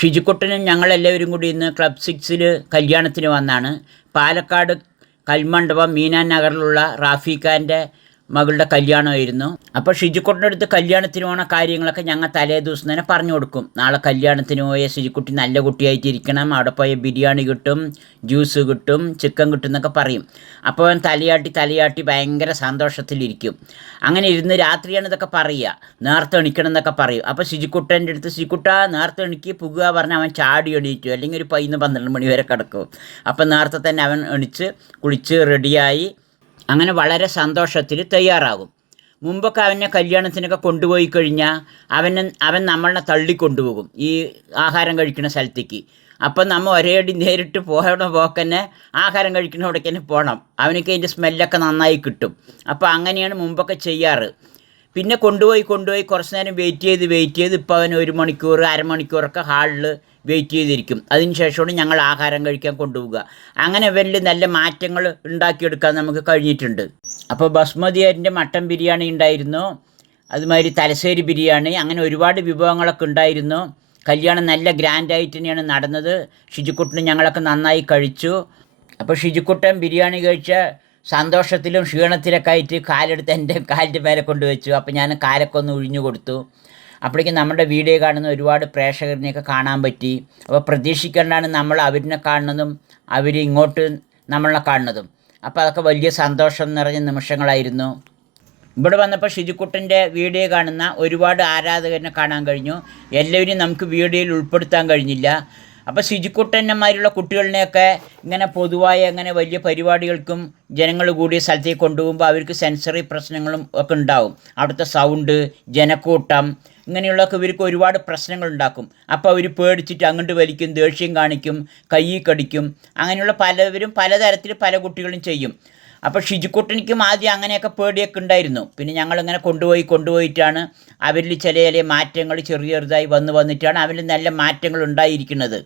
ഷിജുക്കുട്ടനും ഞങ്ങളെല്ലാവരും കൂടി ഇന്ന് ക്ലബ് 6-ൽ കല്യാണത്തിന് വന്നാണ്. പാലക്കാട് കൽമണ്ഡപം മീനാൻ നഗറിലുള്ള റാഫിഖാൻ്റെ മകളുടെ കല്യാണമായിരുന്നു. അപ്പോൾ ഷിജുക്കുട്ടൻ്റെ അടുത്ത് കല്യാണത്തിന് പോണ കാര്യങ്ങളൊക്കെ ഞങ്ങൾ തലേ ദിവസം തന്നെ പറഞ്ഞു കൊടുക്കും. നാളെ കല്യാണത്തിന് പോയ ഷിജുക്കുട്ടി നല്ല കുട്ടിയായിട്ടിരിക്കണം, അവിടെ പോയ ബിരിയാണി കിട്ടും, ജ്യൂസ് കിട്ടും, ചിക്കൻ കിട്ടും എന്നൊക്കെ പറയും. അപ്പോൾ അവൻ തലയാട്ടി ഭയങ്കര സന്തോഷത്തിലിരിക്കും. അങ്ങനെ ഇരുന്ന് രാത്രിയാണ് ഇതൊക്കെ പറയുക, നേരത്തെ എണിക്കണം എന്നൊക്കെ പറയും. അപ്പോൾ ഷിജുക്കുട്ടൻ്റെ അടുത്ത് ഷിജുക്കുട്ടാ നേരത്തെ എണിക്ക് പുക പറഞ്ഞാൽ അവൻ ചാടി എണീറ്റു, അല്ലെങ്കിൽ ഒരു 11-12 മണി വരെ കിടക്കും. അപ്പോൾ നേരത്തെ തന്നെ അവൻ എണിച്ച് കുളിച്ച് റെഡിയായി അങ്ങനെ വളരെ സന്തോഷത്തിൽ തയ്യാറാകും. മുമ്പൊക്കെ അവനെ കല്യാണത്തിനൊക്കെ കൊണ്ടുപോയി കഴിഞ്ഞാൽ അവൻ നമ്മളെ തള്ളിക്കൊണ്ടുപോകും ഈ ആഹാരം കഴിക്കുന്ന സ്ഥലത്തേക്ക്. അപ്പം നമ്മൾ ഒരേടി നേരിട്ട് പോകണ പോക്കന്നെ ആഹാരം കഴിക്കുന്ന അവിടേക്ക് തന്നെ പോകണം. അവനക്ക് അതിൻ്റെ സ്മെല്ലൊക്കെ നന്നായി കിട്ടും. അപ്പോൾ അങ്ങനെയാണ് മുമ്പൊക്കെ ചെയ്യാറ്. പിന്നെ കൊണ്ടുപോയി കുറച്ച് നേരം വെയിറ്റ് ചെയ്ത് ഇപ്പോൾ അവൻ 1 മണിക്കൂർ അരമണിക്കൂറൊക്കെ ഹാളിൽ വെയിറ്റ് ചെയ്തിരിക്കും. അതിന് ശേഷമാണ് ഞങ്ങൾ ആഹാരം കഴിക്കാൻ കൊണ്ടുപോവുക. അങ്ങനെ വലിയ നല്ല മാറ്റങ്ങൾ ഉണ്ടാക്കിയെടുക്കാൻ നമുക്ക് കഴിഞ്ഞിട്ടുണ്ട്. അപ്പോൾ ബസ്മതി അരിൻ്റെ മട്ടൻ ബിരിയാണി ഉണ്ടായിരുന്നു, അതുമാതിരി തലശ്ശേരി ബിരിയാണി, അങ്ങനെ ഒരുപാട് വിഭവങ്ങളൊക്കെ ഉണ്ടായിരുന്നു. കല്യാണം നല്ല ഗ്രാൻഡായിട്ട് തന്നെയാണ് നടന്നത്. ഷിജുക്കുട്ടനും ഞങ്ങളൊക്കെ നന്നായി കഴിച്ചു. അപ്പോൾ ഷിജുക്കുട്ടൻ ബിരിയാണി കഴിച്ച സന്തോഷത്തിലും ക്ഷീണത്തിലൊക്കെ ആയിട്ട് കാലെടുത്ത് എൻ്റെ കാലിൻ്റെ മേലെ കൊണ്ടുവച്ചു. അപ്പോൾ ഞാൻ കാലൊക്കെ ഒന്ന് ഒഴിഞ്ഞു കൊടുത്തു. അപ്പോഴേക്കും നമ്മുടെ വീഡിയോ കാണുന്ന ഒരുപാട് പ്രേക്ഷകരിനെയൊക്കെ കാണാൻ പറ്റി. അപ്പോൾ പ്രതീക്ഷിക്കേണ്ടാണ് നമ്മൾ അവരിനെ കാണുന്നതും അവർ ഇങ്ങോട്ട് നമ്മളെ കാണുന്നതും. അപ്പോൾ അതൊക്കെ വലിയ സന്തോഷം നിറഞ്ഞ നിമിഷങ്ങളായിരുന്നു. ഇവിടെ വന്നപ്പോൾ ഷിജുക്കുട്ടൻ്റെ വീഡിയോ കാണുന്ന ഒരുപാട് ആരാധകരെ കാണാൻ കഴിഞ്ഞു. എല്ലാവരും നമുക്ക് വീഡിയോയിൽ ഉൾപ്പെടുത്താൻ കഴിഞ്ഞില്ല. അപ്പോൾ ഷിജുക്കുട്ടന്മാരുള്ള കുട്ടികളിനെയൊക്കെ ഇങ്ങനെ പൊതുവായ അങ്ങനെ വലിയ പരിപാടികൾക്കും ജനങ്ങൾ കൂടിയ സ്ഥലത്തേക്ക് കൊണ്ടുപോകുമ്പോൾ അവർക്ക് സെൻസറി പ്രശ്നങ്ങളും ഒക്കെ ഉണ്ടാവും. അവിടുത്തെ സൗണ്ട്, ജനക്കൂട്ടം, ഇങ്ങനെയുള്ളതൊക്കെ ഇവർക്ക് ഒരുപാട് പ്രശ്നങ്ങൾ ഉണ്ടാക്കും. അപ്പോൾ അവർ പേടിച്ചിട്ട് അങ്ങോട്ട് വലിക്കും, ദേഷ്യം കാണിക്കും, കൈ കടിക്കും. അങ്ങനെയുള്ള പലവരും പലതരത്തിൽ പല കുട്ടികളും ചെയ്യും. അപ്പോൾ ഷിജുക്കുട്ടനിക്കും ആദ്യം അങ്ങനെയൊക്കെ പേടിയൊക്കെ ഉണ്ടായിരുന്നു. പിന്നെ ഞങ്ങളിങ്ങനെ കൊണ്ടുപോയിട്ടാണ് അവരിൽ ചില മാറ്റങ്ങൾ ചെറിയതായി വന്നിട്ടാണ് അവരിൽ നല്ല മാറ്റങ്ങൾ ഉണ്ടായിരിക്കുന്നത്.